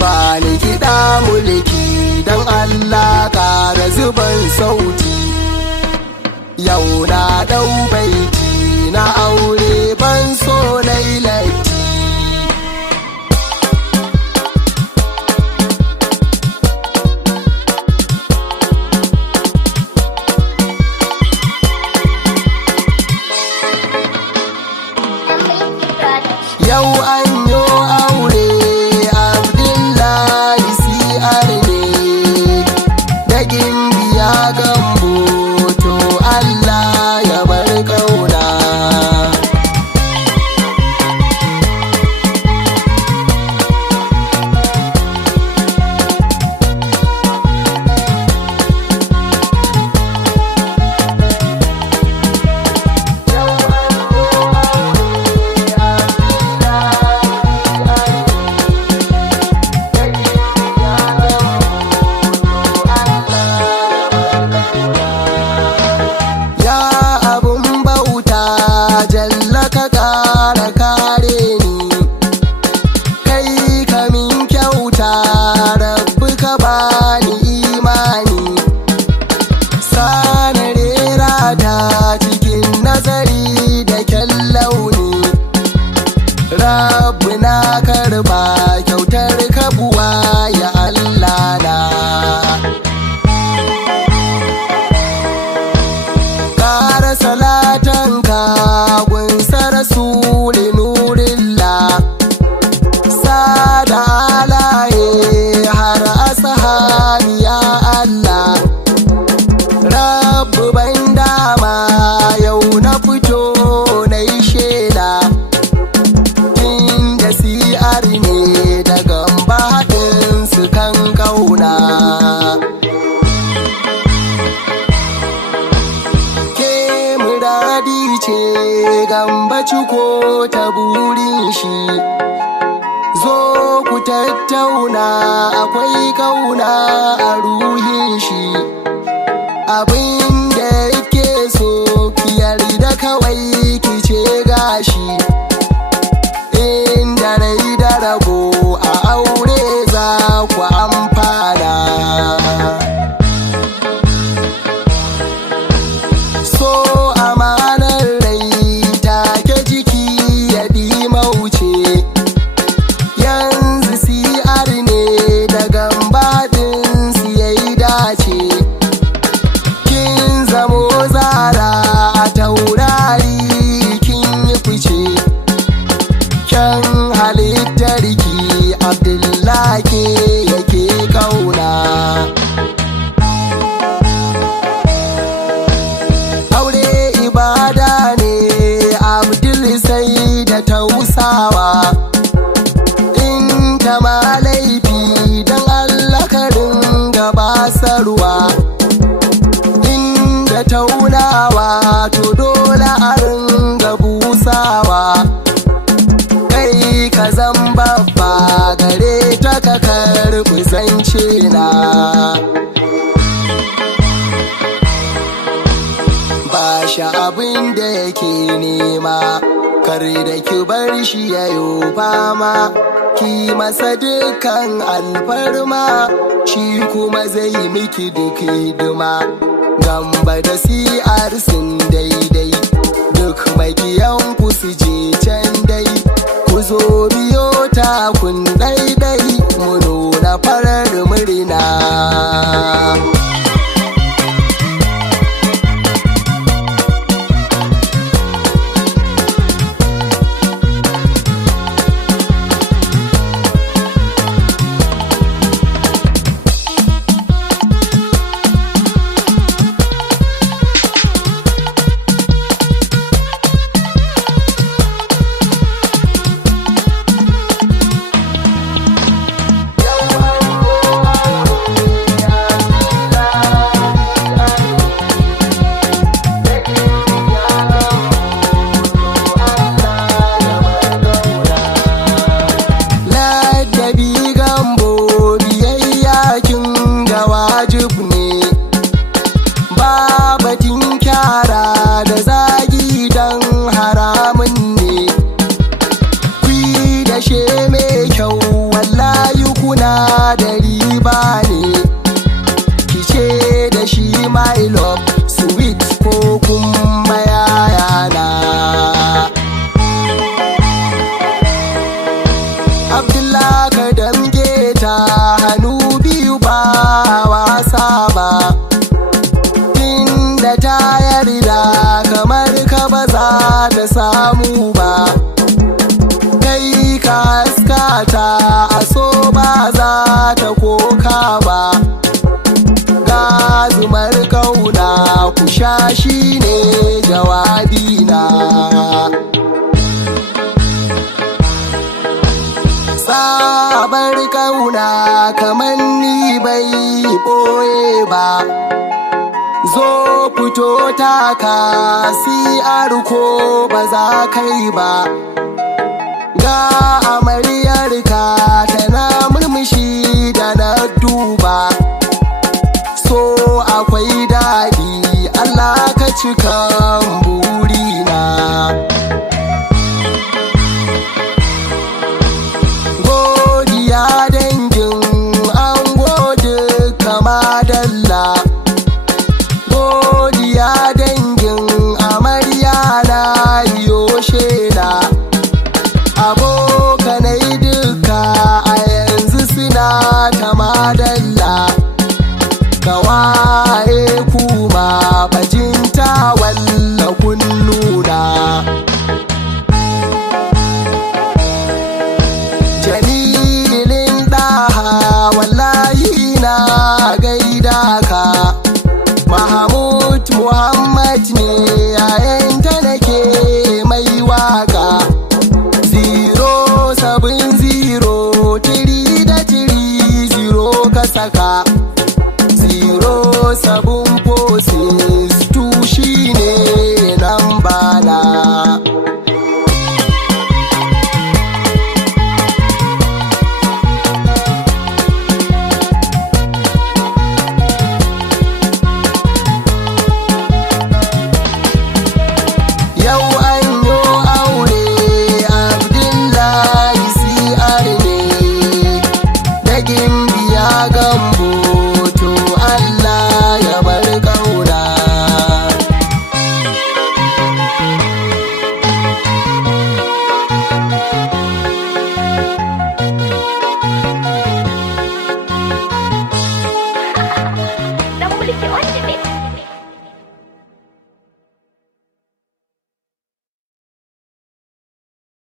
ba ni kiɗa mulki don Allah ƙara zuban sauti. Yau na ɗau baiti na aure ban so lailati. Yau an yo aure Abdullahi siyar ne da gimbiya gambo, to Allah ya bar ƙauna. Rabbu na karba kyautar kabuwa ya Allah na. Ƙara salatanka gunsa rasuli nurillah, sada alaye har ashabi ya Allah. Rabbu ban dama yau na fito na yi shela, ne da gamba haɗinsu kan ƙauna. Ke muradi ce gamba ciko ta burin shi, zo ku tattauna akwai ƙauna a ruhin shi. Abin da yake so ki yarda kawai ki ce gashi, rai da rabo a aure za ku amfana. So amanar rai take jiki ya mauce, yanzu siyar ne da gambadinsu ya yi dace. Kin zamo zara a taurari kin yi fice, kyan halittarki Abdullahi yake ƙauna. Aure ibada ne Abdul sai da tausawa, in ta ma laifi don Allah ka ringa basarwa. Inda taunawa to dole a ringa busawa, ka zan babba gare ta ka karɓi zance na. Ba shi abin da yake nema, kar da ki bar shi yayo fama, ki masa dukan alfarma, shi kuma zai miki duk hidima. Gamba da siyar sun daidai, duk magiyanku su je can dai. Ku zo biyo takun daidai, mu nuna farar murna. kauna da riba ne, kice da shi my love sweet ko kuma yayana. Abdullah ka damge ta hannu biyu ba wasa ba, inda ta yarda kamar ka ba za ta samu ba, kai ka haska ta a so ba za ta koka ba, ga zumar kauna ku sha shi ne jawabina. Sabar kauna kamar ni bai ɓoye ba, zo fito taka siyar ko ba za kai ba, ga amaryarka tana murmushi da na duba, so akwai daɗi Allah ka cika burina. Godiya dangin ango duka madalla, godiya dangin amarya na yo shela, abokanai duka a yanzu suna ta madalla, kawaye kuma bajinta walla kun nuna. Jamilin ɗaha wallahi na gaida ka, Mahmud Muhammad ne yayanta nake mai waka, 070 3 da 3 0 ka saka, 074